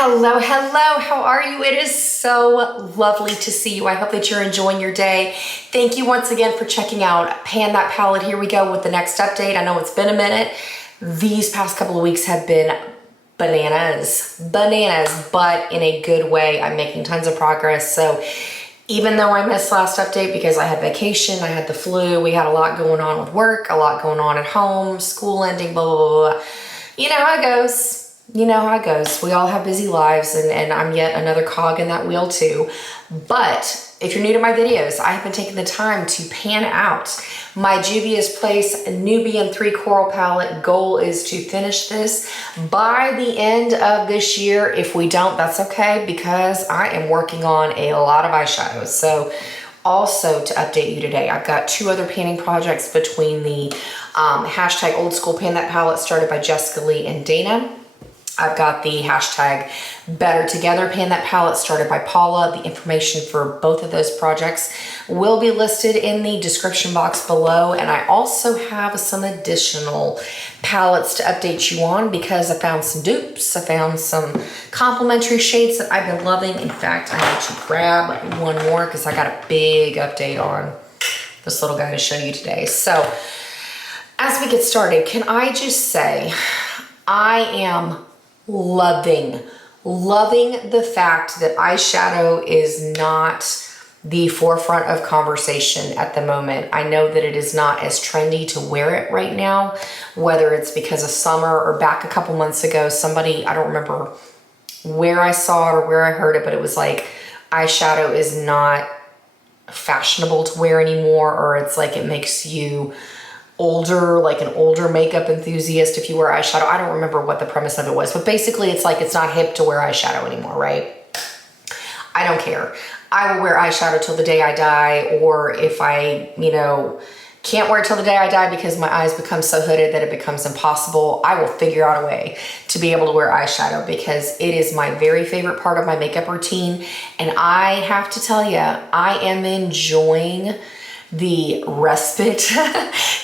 Hello, hello, how are you? It is so lovely to see you. I hope that you're enjoying your day. Thank you once again for checking out Pan That Palette. Here we go with the next update. I know it's been a minute. These past couple of weeks have been bananas, but in a good way. I'm making tons of progress. So even though I missed last update because I had vacation, I had the flu, we had a lot going on with work, a lot going on at home, school ending, blah, blah, blah, blah. You know how it goes. You know how it goes. We all have busy lives and I'm yet another cog in that wheel too. But if you're new to my videos, I have been taking the time to pan out my Juvia's Place Nubian 3 Coral palette. Goal is to finish this by the end of this year. If we don't, that's okay because I am working on a lot of eyeshadows. So also to update you today, I've got 2 other panning projects between the hashtag old school pan that palette started by Jessica Lee and Dana. I've got the hashtag Better Together Pan That Palette started by Paula. The information for both of those projects will be listed in the description box below. And I also have some additional palettes to update you on because I found some dupes. I found some complimentary shades that I've been loving. In fact, I need to grab one more because I got a big update on this little guy to show you today. So as we get started, can I just say, I am loving the fact that eyeshadow is not the forefront of conversation at the moment. I know that it is not as trendy to wear it right now, whether it's because of summer or back a couple months ago, somebody, I don't remember where I saw it or where I heard it, but it was like eyeshadow is not fashionable to wear anymore, or it's like it makes you older, like an older makeup enthusiast if you wear eyeshadow. I don't remember what the premise of it was, but basically it's like it's not hip to wear eyeshadow anymore, right? I don't care. I will wear eyeshadow till the day I die, or if I, can't wear it till the day I die because my eyes become so hooded that it becomes impossible, I will figure out a way to be able to wear eyeshadow because it is my very favorite part of my makeup routine. And I have to tell you, I am enjoying the respite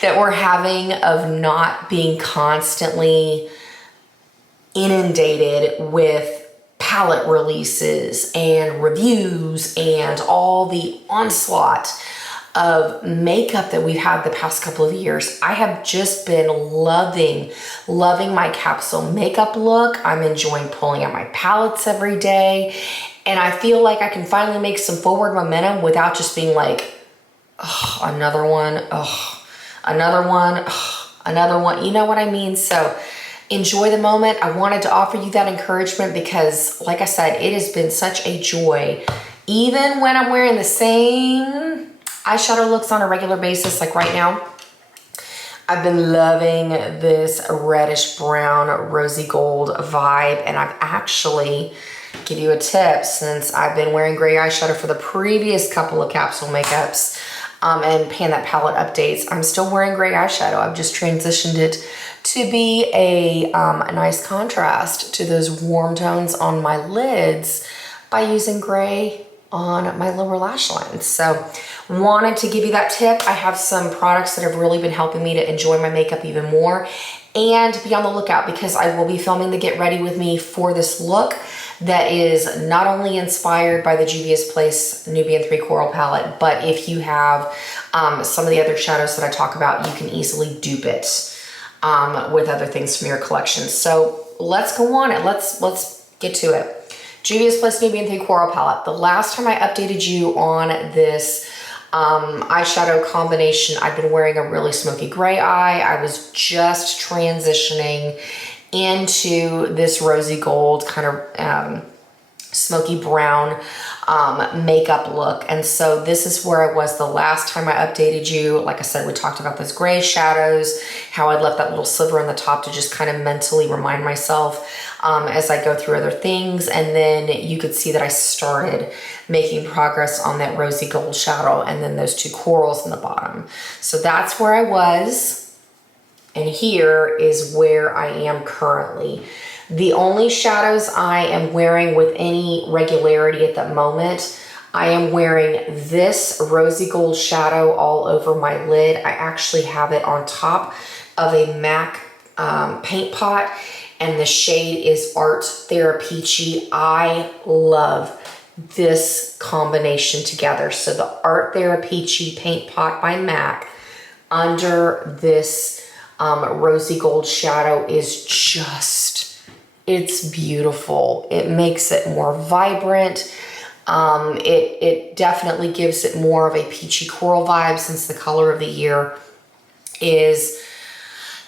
that we're having of not being constantly inundated with palette releases and reviews and all the onslaught of makeup that we've had the past couple of years. I have just been loving my capsule makeup look. I'm enjoying pulling out my palettes every day. And I feel like I can finally make some forward momentum without just being like, oh, another one, oh, another one, oh, another one. You know what I mean? So enjoy the moment. I wanted to offer you that encouragement because, like I said, it has been such a joy. Even when I'm wearing the same eyeshadow looks on a regular basis, like right now, I've been loving this reddish brown, rosy gold vibe. And I've actually, give you a tip, since I've been wearing gray eyeshadow for the previous couple of capsule makeups, and Pan That Palette updates, I'm still wearing gray eyeshadow. I've just transitioned it to be a nice contrast to those warm tones on my lids by using gray on my lower lash line. So wanted to give you that tip. I have some products that have really been helping me to enjoy my makeup even more, and be on the lookout because I will be filming the Get Ready With Me for this look that is not only inspired by the Juvia's Place Nubian 3 Coral palette, but if you have some of the other shadows that I talk about, you can easily dupe it with other things from your collection. So let's go on it. Let's get to it. Juvia's Place Nubian 3 Coral palette. The last time I updated you on this eyeshadow combination, I've been wearing a really smoky gray eye. I was just transitioning into this rosy gold kind of smoky brown makeup look. And so this is where I was the last time I updated you. Like I said, we talked about those gray shadows, how I left that little sliver on the top to just kind of mentally remind myself as I go through other things. And then you could see that I started making progress on that rosy gold shadow and then those 2 corals in the bottom. So that's where I was. And here is where I am currently. The only shadows I am wearing with any regularity at the moment, I am wearing this rosy gold shadow all over my lid. I actually have it on top of a MAC paint pot, and the shade is Art Therapeachy. I love this combination together. So the Art Therapeachy Paint Pot by MAC under this rosy gold shadow is just, it's beautiful. It makes it more vibrant. It definitely gives it more of a peachy coral vibe, since the color of the year is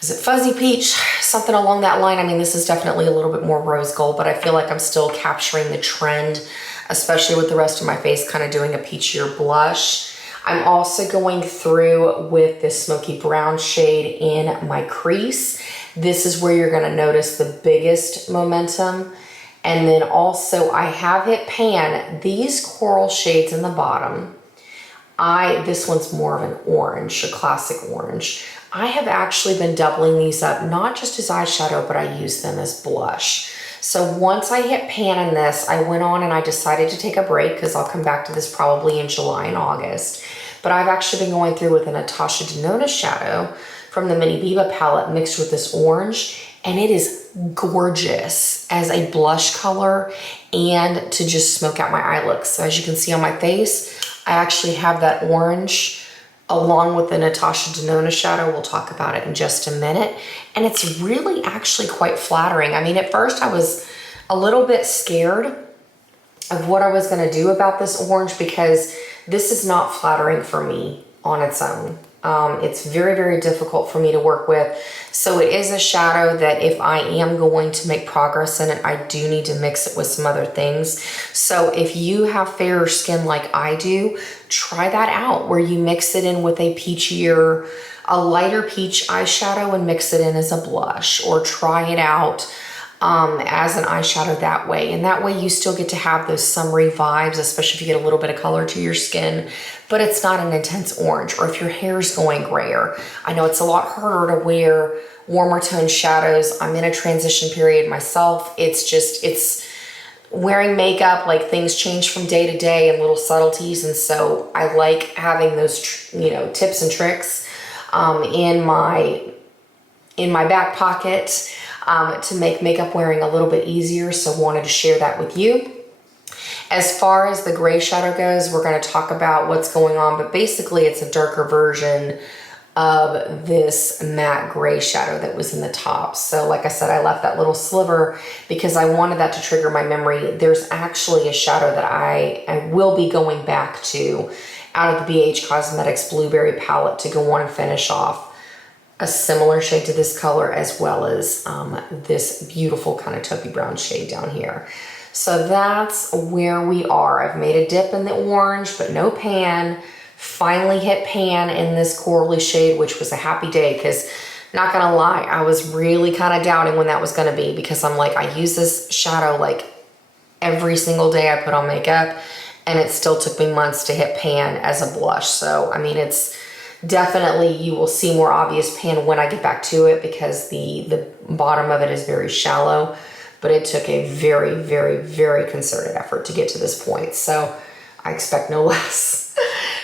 it fuzzy peach? Something along that line. I mean, this is definitely a little bit more rose gold, but I feel like I'm still capturing the trend, especially with the rest of my face kind of doing a peachier blush. I'm also going through with this smoky brown shade in my crease. This is where you're going to notice the biggest momentum. And then also I have hit pan these coral shades in the bottom. This one's more of an orange, a classic orange. I have actually been doubling these up, not just as eyeshadow, but I use them as blush. So once I hit pan in this, I went on and I decided to take a break, because I'll come back to this probably in July and August. But I've actually been going through with a Natasha Denona shadow from the Mini Biba palette mixed with this orange. And it is gorgeous as a blush color and to just smoke out my eye look. So as you can see on my face, I actually have that orange along with the Natasha Denona shadow. We'll talk about it in just a minute. And it's really actually quite flattering. I mean, at first I was a little bit scared of what I was gonna do about this orange, because this is not flattering for me on its own. It's very, very difficult for me to work with. So it is a shadow that if I am going to make progress in it, I do need to mix it with some other things. So if you have fairer skin like I do, try that out, where you mix it in with a peachier, a lighter peach eyeshadow and mix it in as a blush, or try it out as an eyeshadow that way. And that way you still get to have those summery vibes, especially if you get a little bit of color to your skin, but it's not an intense orange. Or if your hair's going grayer. I know it's a lot harder to wear warmer tone shadows. I'm in a transition period myself. It's wearing makeup, like things change from day to day and little subtleties. And so I like having those, tips and tricks in my back pocket to make makeup wearing a little bit easier. So wanted to share that with you. As far as the gray shadow goes, we're going to talk about what's going on, but basically it's a darker version of this matte gray shadow that was in the top. So like I said, I left that little sliver because I wanted that to trigger my memory. There's actually a shadow that I will be going back to out of the BH Cosmetics Blueberry palette to go on and finish off a similar shade to this color, as well as this beautiful kind of taupey brown shade down here. So that's where we are. I've made a dip in the orange, but no pan. Finally hit pan in this corally shade, which was a happy day, because not gonna lie, I was really kind of doubting when that was gonna be, because I'm like, I use this shadow like every single day I put on makeup, and it still took me months to hit pan as a blush. So, I mean, it's definitely, you will see more obvious pan when I get back to it, because the bottom of it is very shallow, but it took a very, very, very concerted effort to get to this point. So I expect no less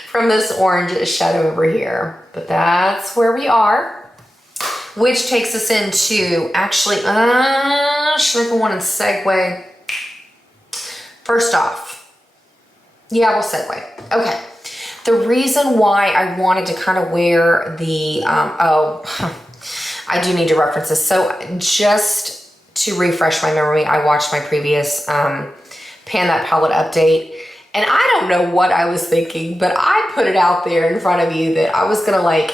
from this orange shadow over here. But that's where we are, which takes us into, actually, should I go on and segue? First off, yeah, we'll segue. Okay. The reason why I wanted to kind of wear the, I do need to reference this. So just to refresh my memory, I watched my previous Pan That Palette update, and I don't know what I was thinking, but I put it out there in front of you that I was gonna like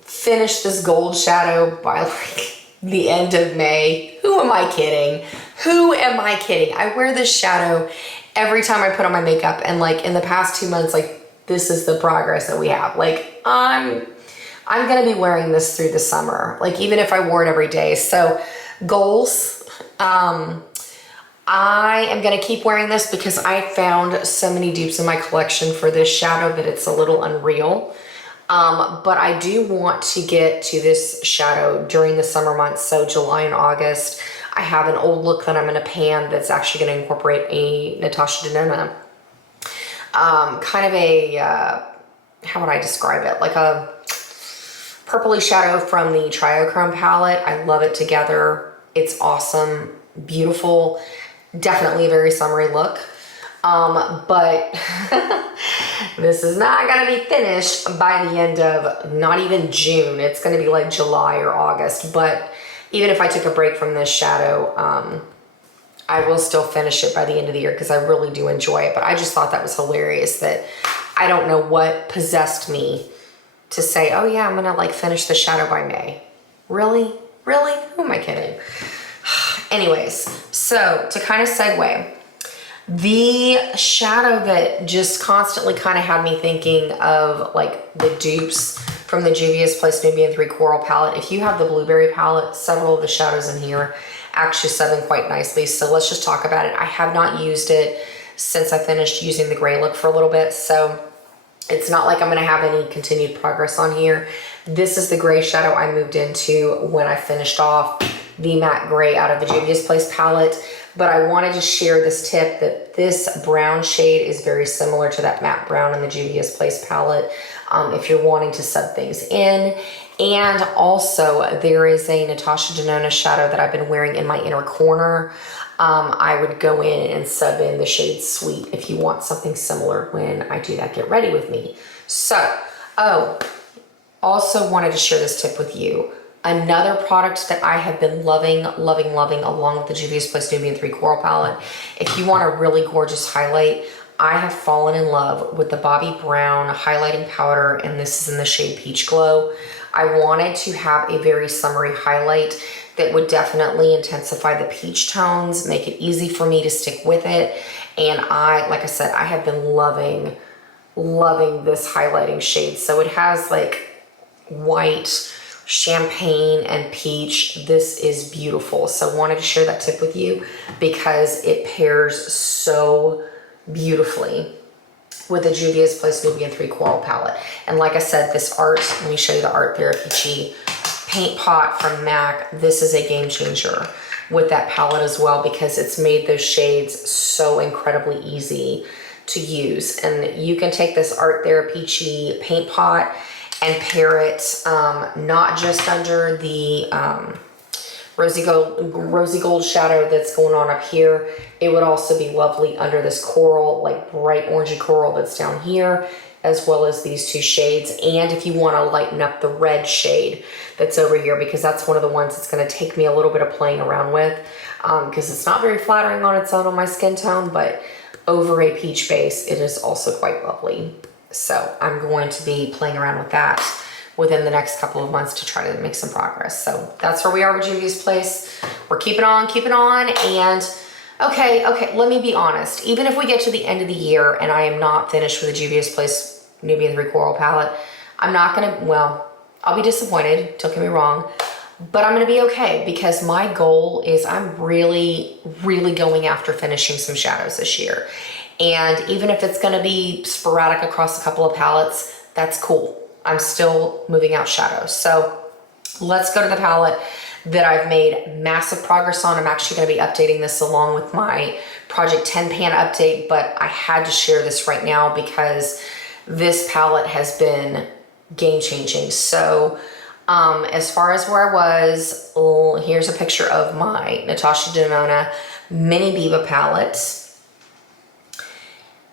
finish this gold shadow by like the end of May. Who am I kidding? Who am I kidding? I wear this shadow every time I put on my makeup, and like in the past 2 months, like this is the progress that we have. Like I'm gonna be wearing this through the summer, like even if I wore it every day. So goals, I am gonna keep wearing this because I found so many dupes in my collection for this shadow that it's a little unreal. But I do want to get to this shadow during the summer months. So July and August, I have an old look that I'm gonna pan that's actually gonna incorporate a Natasha Denona. Kind of a, how would I describe it? Like a purpley shadow from the Triochrome palette. I love it together It's awesome, beautiful, definitely a very summery look. But this is not gonna be finished by the end of not even June. It's gonna be like July or August. But even if I took a break from this shadow, I will still finish it by the end of the year because I really do enjoy it. But I just thought that was hilarious that I don't know what possessed me to say, oh yeah, I'm gonna like finish the shadow by May. Really? Really? Who am I kidding? Anyways, so to kind of segue, the shadow that just constantly kind of had me thinking of like the dupes from the Juvia's Place Nubian 3 Coral palette. If you have the blueberry palette, several of the shadows in here actually sub in quite nicely. So let's just talk about it. I have not used it since I finished using the gray look for a little bit. So it's not like I'm gonna have any continued progress on here. This is the gray shadow I moved into when I finished off the matte gray out of the Juvia's Place palette. But I wanted to share this tip that this brown shade is very similar to that matte brown in the Juvia's Place palette if you're wanting to sub things in. And also there is a Natasha Denona shadow that I've been wearing in my inner corner. I would go in and sub in the shade Sweet if you want something similar when I do that. Get ready with me. So, also wanted to share this tip with you. Another product that I have been loving along with the Juvia's Place Nubian 3 Coral palette. If you want a really gorgeous highlight, I have fallen in love with the Bobbi Brown highlighting powder, and this is in the shade Peach Glow. I wanted to have a very summery highlight that would definitely intensify the peach tones, make it easy for me to stick with it. And like I said, I have been loving this highlighting shade. So it has like white, champagne, and peach. This is beautiful. So wanted to share that tip with you because it pairs so beautifully with the Juvia's Place Nubian 3 Coral palette. And like I said, this art, let me show you the Art Therapy paint pot from MAC. This is a game changer with that palette as well because it's made those shades so incredibly easy to use. And you can take this Art Therapy paint pot and pair it not just under the rosy gold shadow that's going on up here. It would also be lovely under this coral, like bright orangey coral that's down here, as well as these two shades. And if you want to lighten up the red shade that's over here, because that's one of the ones that's going to take me a little bit of playing around with, because it's not very flattering on its own on my skin tone, but over a peach base, it is also quite lovely. So I'm going to be playing around with that within the next couple of months to try to make some progress. So that's where we are with Juvia's Place. We're keeping on. And okay, let me be honest. Even if we get to the end of the year and I am not finished with the Juvia's Place Nubian 3 Coral palette, I'm not gonna, well, I'll be disappointed, don't get me wrong, but I'm gonna be okay because my goal is I'm really going after finishing some shadows this year. And even if it's gonna be sporadic across a couple of palettes, that's cool. I'm still moving out shadows. So let's go to the palette that I've made massive progress on. I'm actually gonna be updating this along with my Project 10 pan update, but I had to share this right now because this palette has been game changing. So as far as where I was, here's a picture of my Natasha Denona Mini Biba palette.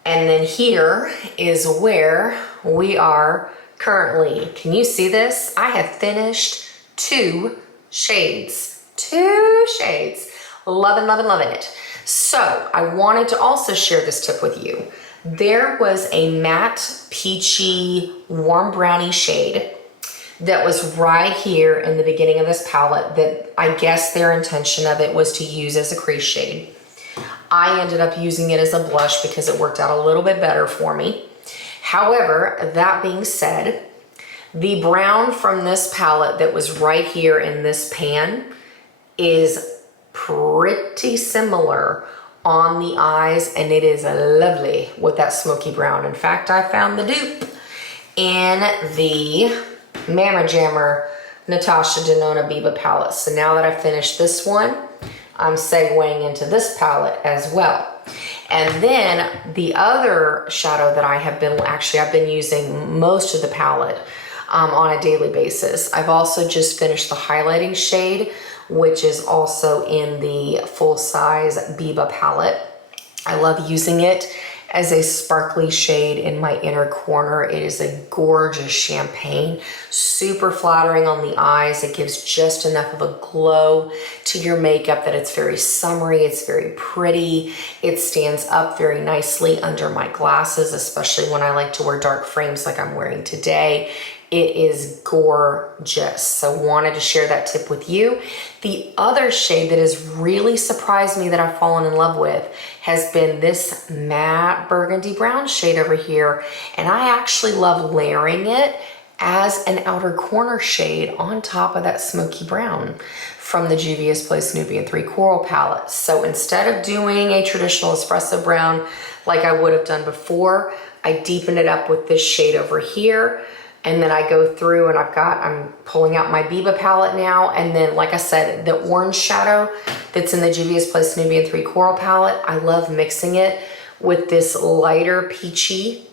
And then here is where we are currently. Can you see this? I have finished 2 shades. 2 shades. Loving it. So I wanted to also share this tip with you. There was a matte peachy warm brownie shade that was right here in the beginning of this palette that I guess their intention of it was to use as a crease shade. I ended up using it as a blush because it worked out a little bit better for me. However, that being said, the brown from this palette that was right here in this pan is pretty similar on the eyes, and it is lovely with that smoky brown. In fact, I found the dupe in the Mama Jammer Natasha Denona Biba palette. So now that I've finished this one, I'm segueing into this palette as well. And then the other shadow that I've been using most of the palette on a daily basis. I've also just finished the highlighting shade which is also in the full-size Biba palette. I love using it as a sparkly shade in my inner corner. It is a gorgeous champagne, super flattering on the eyes. It gives just enough of a glow to your makeup that it's very summery, it's very pretty. It stands up very nicely under my glasses, especially when I like to wear dark frames like I'm wearing today. It is gorgeous. So wanted to share that tip with you. The other shade that has really surprised me that I've fallen in love with has been this matte burgundy brown shade over here. And I actually love layering it as an outer corner shade on top of that smoky brown from the Juvia's Place Nubian 3 Coral palette. So instead of doing a traditional espresso brown like I would have done before, I deepen it up with this shade over here. And then I go through and I'm pulling out my Biba palette now. And then, like I said, the orange shadow that's in the Juvia's Place Nubian 3 Coral palette, I love mixing it with this lighter peachy.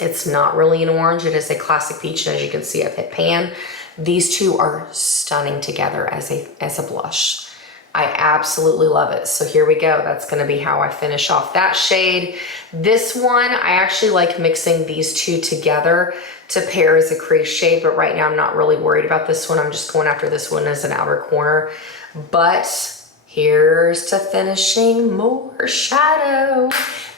It's not really an orange, it is a classic peach. And as you can see, I've hit pan. These two are stunning together as a blush. I absolutely love it. So here we go. That's gonna be how I finish off that shade. This one, I actually like mixing these two together to pair as a crease shade, but right now I'm not really worried about this one. I'm just going after this one as an outer corner. But here's to finishing more shadow.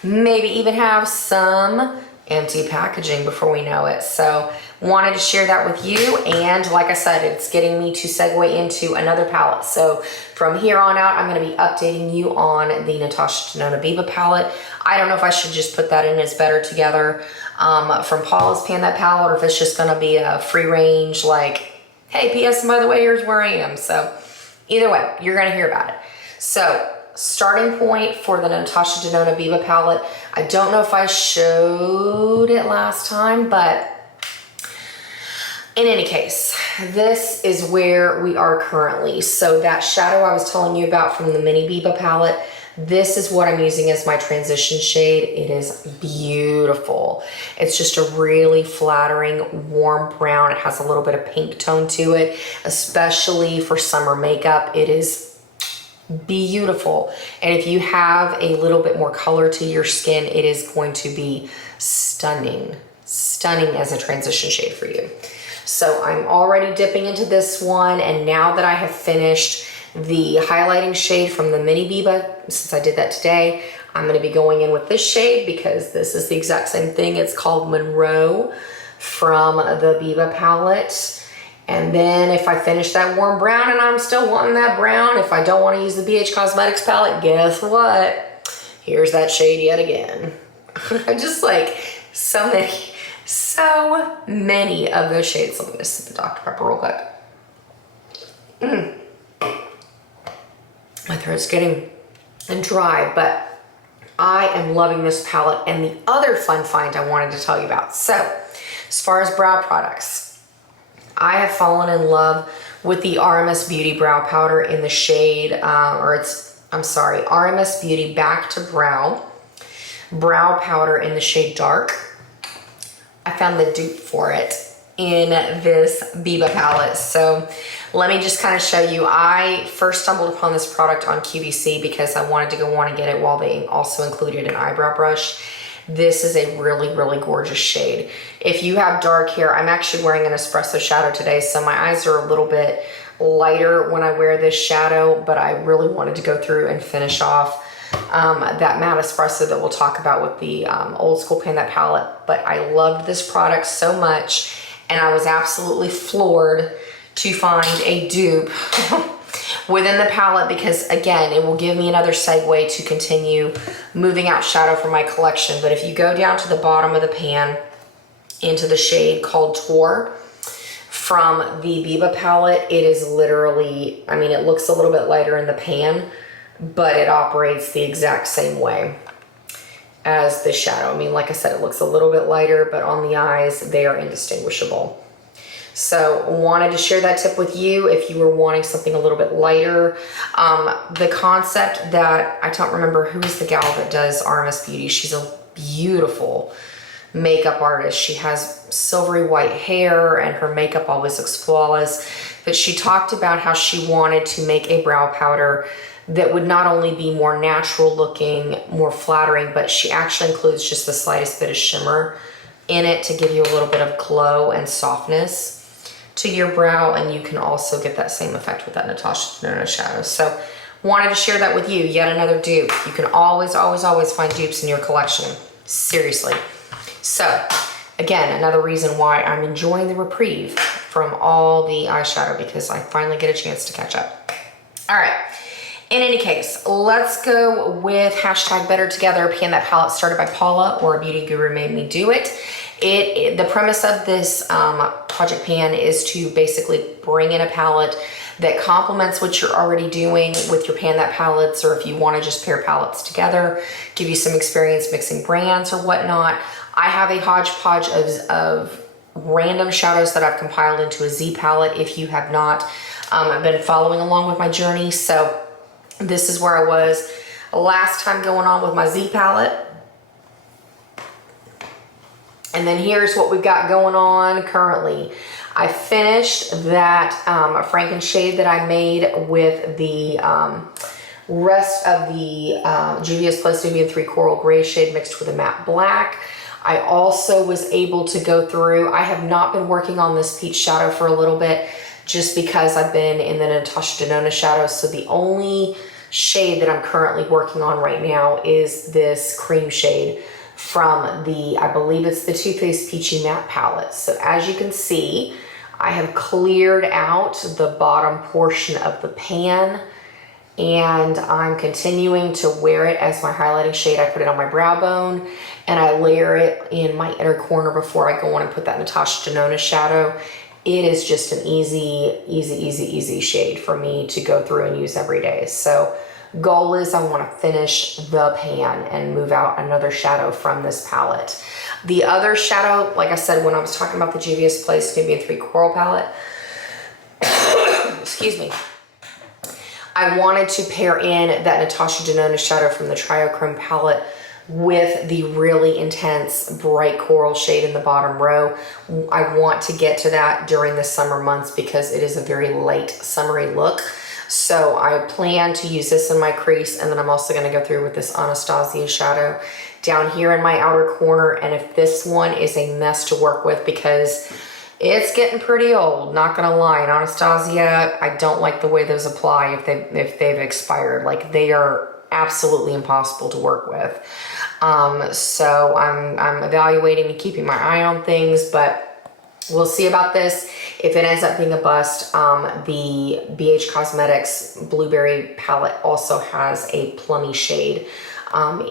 Maybe even have some empty packaging before we know it. So wanted to share that with you. And like I said, it's getting me to segue into another palette. So from here on out, I'm going to be updating you on the Natasha Denona Biba palette. I don't know if I should just put that in as Better Together from Paula's Pan That palette, or if it's just going to be a free range like, hey, P.S. by the way, here's where I am. So either way, you're going to hear about it. So starting point for the Natasha Denona Biba palette. I don't know if I showed it last time, but in any case, this is where we are currently. So that shadow I was telling you about from the mini Biba palette, this is what I'm using as my transition shade. It is beautiful. It's just a really flattering, warm brown. It has a little bit of pink tone to it, especially for summer makeup. It is beautiful. And if you have a little bit more color to your skin, it is going to be stunning, stunning as a transition shade for you. So I'm already dipping into this one. And now that I have finished the highlighting shade from the mini Biba, since I did that today, I'm gonna be going in with this shade because this is the exact same thing. It's called Monroe from the Biba palette. And then if I finish that warm brown and I'm still wanting that brown, if I don't want to use the BH Cosmetics palette, guess what? Here's that shade yet again. I'm just like so many of those shades. Let me just sip the Dr. Pepper real quick. My throat's getting dry, but I am loving this palette. And the other fun find I wanted to tell you about. So as far as brow products, I have fallen in love with the RMS Beauty Brow Powder in the shade, RMS Beauty Back to Brow Powder in the shade Dark. I found the dupe for it in this Biba palette. So let me just kind of show you. I first stumbled upon this product on QVC because I wanted to want to get it while they also included an eyebrow brush. This is a really, really gorgeous shade. If you have dark hair, I'm actually wearing an espresso shadow today, so my eyes are a little bit lighter when I wear this shadow, but I really wanted to go through and finish off that matte espresso that we'll talk about with the old school Pan That palette. But I loved this product so much, and I was absolutely floored to find a dupe within the palette because, again, it will give me another segue to continue moving out shadow from my collection. But if you go down to the bottom of the pan into the shade called Tour from the Biba palette, it is literally, I mean, it looks a little bit lighter in the pan, but it operates the exact same way as the shadow. I mean, like I said, it looks a little bit lighter, but on the eyes, they are indistinguishable. So wanted to share that tip with you if you were wanting something a little bit lighter. The concept that, I don't remember who is the gal that does RMS Beauty. She's a beautiful makeup artist. She has silvery white hair and her makeup always looks flawless. But she talked about how she wanted to make a brow powder that would not only be more natural looking, more flattering, but she actually includes just the slightest bit of shimmer in it to give you a little bit of glow and softness to your brow. And you can also get that same effect with that Natasha Denona shadow. So wanted to share that with you. Yet another dupe. You can always, always, always find dupes in your collection. Seriously. So again, another reason why I'm enjoying the reprieve from all the eyeshadow, because I finally get a chance to catch up. All right. In any case, let's go with hashtag Better Together. Pan that palette started by Paula, or a beauty guru made me do it. The premise of this project pan is to basically bring in a palette that complements what you're already doing with your Pan That palettes, or if you want to just pair palettes together, give you some experience mixing brands or whatnot. I have a hodgepodge of random shadows that I've compiled into a Z palette. If you have not been following along with my journey, so this is where I was last time going on with my Z palette. And then here's what we've got going on currently. I finished that Franken shade that I made with the rest of the Juvia's Place Nubian 3 Coral Gray shade mixed with a matte black. I also was able to go through, I have not been working on this peach shadow for a little bit just because I've been in the Natasha Denona shadow. So the only shade that I'm currently working on right now is this cream shade from the, I believe it's the Too Faced Peachy Matte palette. So as you can see, I have cleared out the bottom portion of the pan, and I'm continuing to wear it as my highlighting shade. I put it on my brow bone and I layer it in my inner corner before I go on and put that Natasha Denona shadow. It is just an easy shade for me to go through and use every day. So goal is I want to finish the pan and move out another shadow from this palette. The other shadow, like I said, when I was talking about the Juvia's Place Nubian 3 Coral palette, excuse me, I wanted to pair in that Natasha Denona shadow from the Triochrome palette with the really intense bright coral shade in the bottom row. I want to get to that during the summer months because it is a very light summery look. So I plan to use this in my crease, and then I'm also going to go through with this Anastasia shadow down here in my outer corner. And if this one is a mess to work with because it's getting pretty old, not gonna lie, and Anastasia, I don't like the way those apply if they've expired. Like, they are absolutely impossible to work with. So I'm evaluating and keeping my eye on things, but we'll see about this. If it ends up being a bust, the BH Cosmetics Blueberry palette also has a plummy shade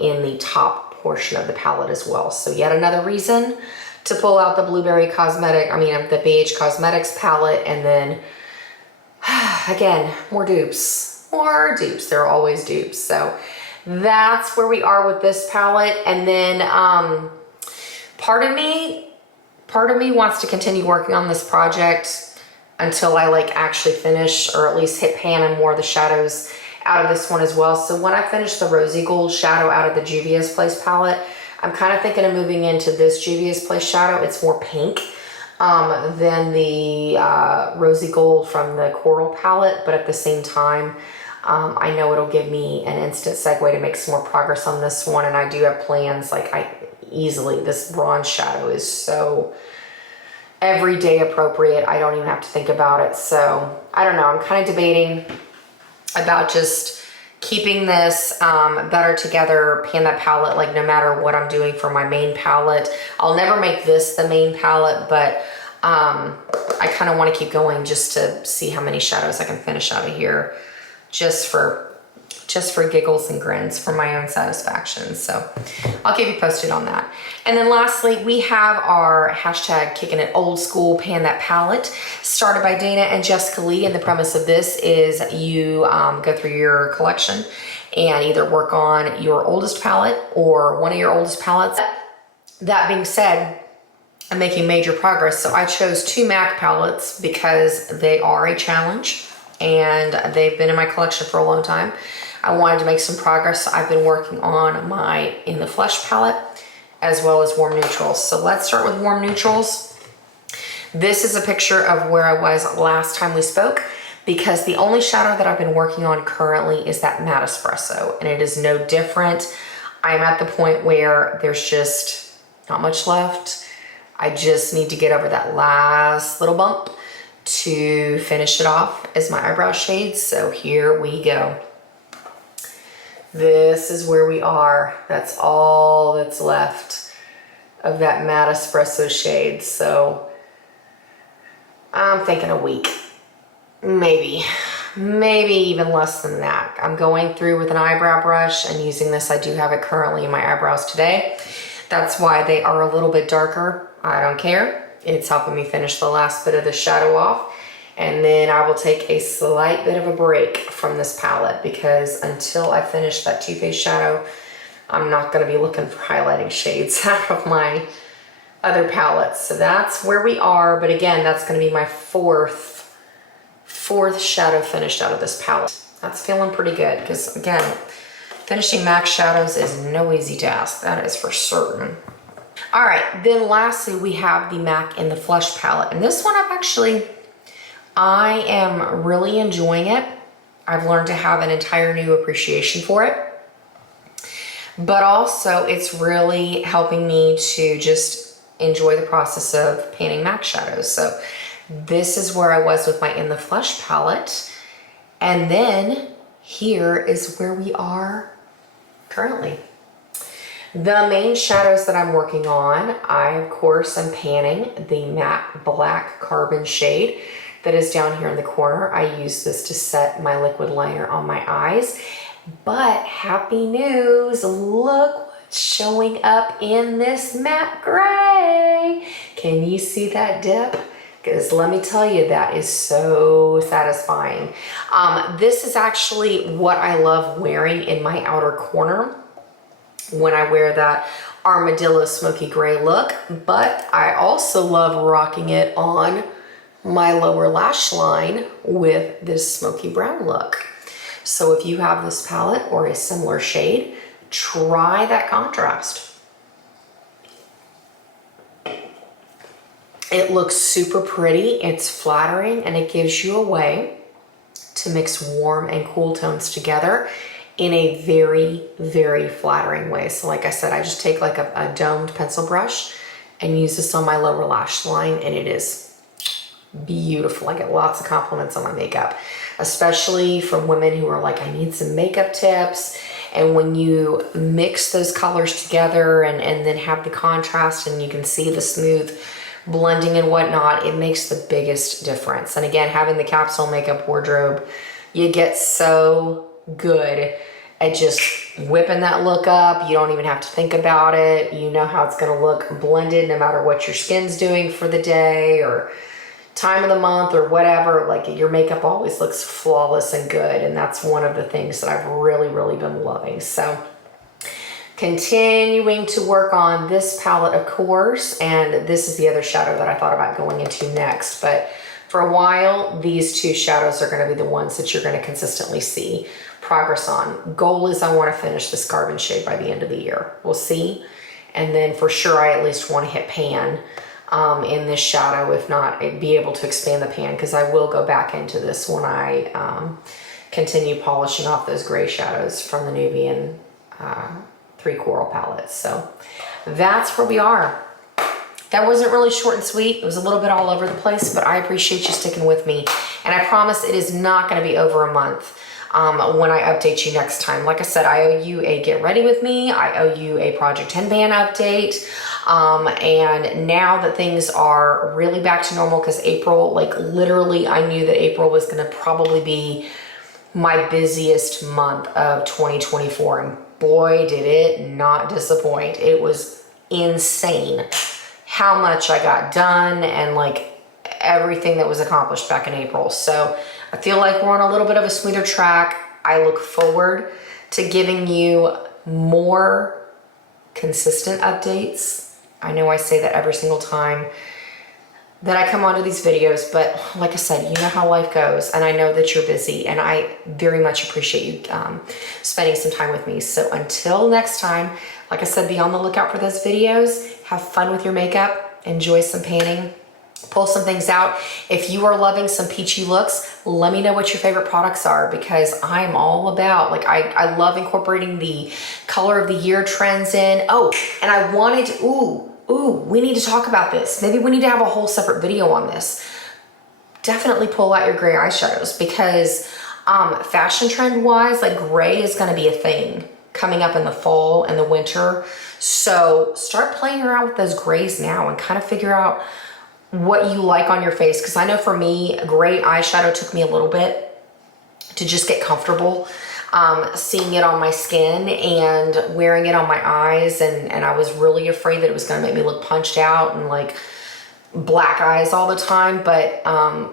in the top portion of the palette as well. So yet another reason to pull out the Blueberry Cosmetic, the BH Cosmetics palette, and then again, more dupes. There are always dupes. So that's where we are with this palette. And then part of me wants to continue working on this project until I actually finish, or at least hit pan and more of the shadows out of this one as well. So when I finish the Rosy Gold shadow out of the Juvia's Place palette, I'm kind of thinking of moving into this Juvia's Place shadow. It's more pink than the Rosy Gold from the Coral palette, but at the same time, I know it'll give me an instant segue to make some more progress on this one, and I do have plans. This bronze shadow is so everyday appropriate. I don't even have to think about it. So I don't know. I'm kind of debating about just keeping this Better Together Pan That palette, no matter what I'm doing for my main palette. I'll never make this the main palette, but I kind of want to keep going just to see how many shadows I can finish out of here, just for giggles and grins, for my own satisfaction. So I'll keep you posted on that. And then lastly, we have our hashtag Kicking It Old School Pan That palette, started by Dana and Jessica Lee. And the premise of this is you go through your collection and either work on your oldest palette or one of your oldest palettes. That being said, I'm making major progress. So I chose 2 MAC palettes because they are a challenge and they've been in my collection for a long time. I wanted to make some progress. I've been working on my In the Flesh palette as well as warm neutrals. So let's start with warm neutrals. This is a picture of where I was last time we spoke, because the only shadow that I've been working on currently is that matte espresso, and it is no different. I'm at the point where there's just not much left. I just need to get over that last little bump to finish it off as my eyebrow shades. So here we go. This is where we are. That's all that's left of that matte espresso shade. So I'm thinking a week, maybe even less than that. I'm going through with an eyebrow brush and using this. I do have it currently in my eyebrows today. That's why they are a little bit darker. I don't care. It's helping me finish the last bit of the shadow off. And then I will take a slight bit of a break from this palette, because until I finish that Too Faced shadow, I'm not gonna be looking for highlighting shades out of my other palettes. So that's where we are. But again, that's gonna be my fourth shadow finished out of this palette. That's feeling pretty good, because again, finishing MAC shadows is no easy task. That is for certain. All right, then lastly, we have the MAC in the Flush palette. And this one I am really enjoying it. I've learned to have an entire new appreciation for it. But also it's really helping me to just enjoy the process of painting MAC shadows. So this is where I was with my In the Flush palette. And then here is where we are currently. The main shadows that I'm working on, I of course am panning the matte black carbon shade that is down here in the corner. I use this to set my liquid liner on my eyes. But happy news, look what's showing up in this matte gray. Can you see that dip? Because let me tell you, that is so satisfying. This is actually what I love wearing in my outer corner when I wear that armadillo smoky gray look, but I also love rocking it on my lower lash line with this smoky brown look. So if you have this palette or a similar shade, try that contrast. It looks super pretty, it's flattering, and it gives you a way to mix warm and cool tones together in a very, very flattering way. So like I said, I just take like a domed pencil brush and use this on my lower lash line, and it is beautiful. I get lots of compliments on my makeup, especially from women who are like, I need some makeup tips. And when you mix those colors together and then have the contrast and you can see the smooth blending and whatnot, it makes the biggest difference. And again, having the capsule makeup wardrobe, you get so good at just whipping that look up. You don't even have to think about it. You know how it's gonna look blended no matter what your skin's doing for the day or time of the month or whatever. Like, your makeup always looks flawless and good, and that's one of the things that I've really, really been loving. So continuing to work on this palette, of course, and this is the other shadow that I thought about going into next. But for a while, these two shadows are gonna be the ones that you're gonna consistently see progress on. Goal is I wanna finish this carbon shade by the end of the year. We'll see. And then for sure, I at least wanna hit pan in this shadow. If not, I'd be able to expand the pan, because I will go back into this when I continue polishing off those gray shadows from the Nubian 3 Coral palette. So that's where we are. That wasn't really short and sweet. It was a little bit all over the place, but I appreciate you sticking with me. And I promise it is not gonna be over a month when I update you next time. Like I said, I owe you a get ready with me. I owe you a Project 10 Ban update. And now that things are really back to normal, because April, like literally I knew that April was gonna probably be my busiest month of 2024. And boy, did it not disappoint. It was insane how much I got done and like everything that was accomplished back in April. So I feel like we're on a little bit of a smoother track. I look forward to giving you more consistent updates. I know I say that every single time, that I come onto these videos, but like I said, you know how life goes, and I know that you're busy, and I very much appreciate you spending some time with me. So until next time, like I said, be on the lookout for those videos. Have fun with your makeup, enjoy some panning, pull some things out. If you are loving some peachy looks, let me know what your favorite products are, because I'm all about, like, I love incorporating the color of the year trends in. Oh, and I wanted to, we need to talk about this. Maybe we need to have a whole separate video on this. Definitely pull out your gray eyeshadows, because fashion trend wise, like, gray is going to be a thing coming up in the fall and the winter. So start playing around with those grays now and kind of figure out what you like on your face. Because I know for me, gray eyeshadow took me a little bit to just get comfortable seeing it on my skin and wearing it on my eyes, and I was really afraid that it was going to make me look punched out and like black eyes all the time. But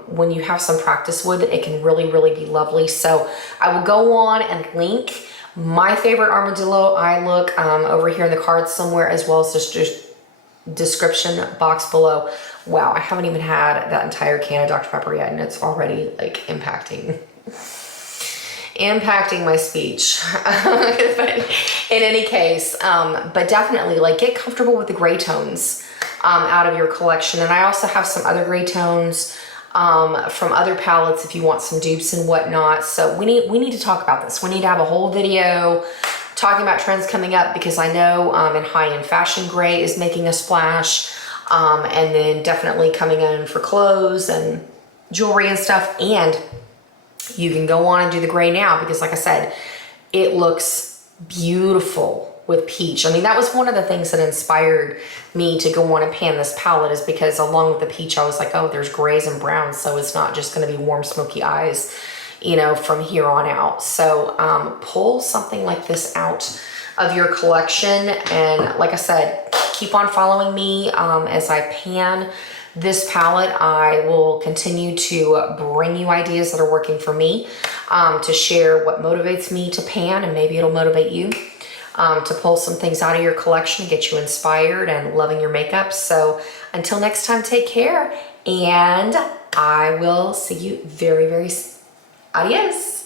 when you have some practice with it, it can really be lovely. So I will go on and link my favorite armadillo eye look over here in the cards somewhere, as well as this description box below. Wow, I haven't even had that entire can of Dr. Pepper yet, and it's already like impacting my speech. But in any case, but definitely, like, get comfortable with the gray tones out of your collection. And I also have some other gray tones from other palettes if you want some dupes and whatnot. So we need to talk about this. We need to have a whole video talking about trends coming up, because I know in high-end fashion, gray is making a splash, and then definitely coming in for clothes and jewelry and stuff. And you can go on and do the gray now, because like I said, it looks beautiful with peach. I mean, that was one of the things that inspired me to go on and pan this palette, is because along with the peach, I was like, oh, there's grays and browns, so it's not just going to be warm, smoky eyes, you know, from here on out. So pull something like this out of your collection. And like I said, keep on following me as I pan this palette. I will continue to bring you ideas that are working for me, to share what motivates me to pan, and maybe it'll motivate you to pull some things out of your collection, get you inspired and loving your makeup. So until next time, take care, and I will see you very soon. Adios.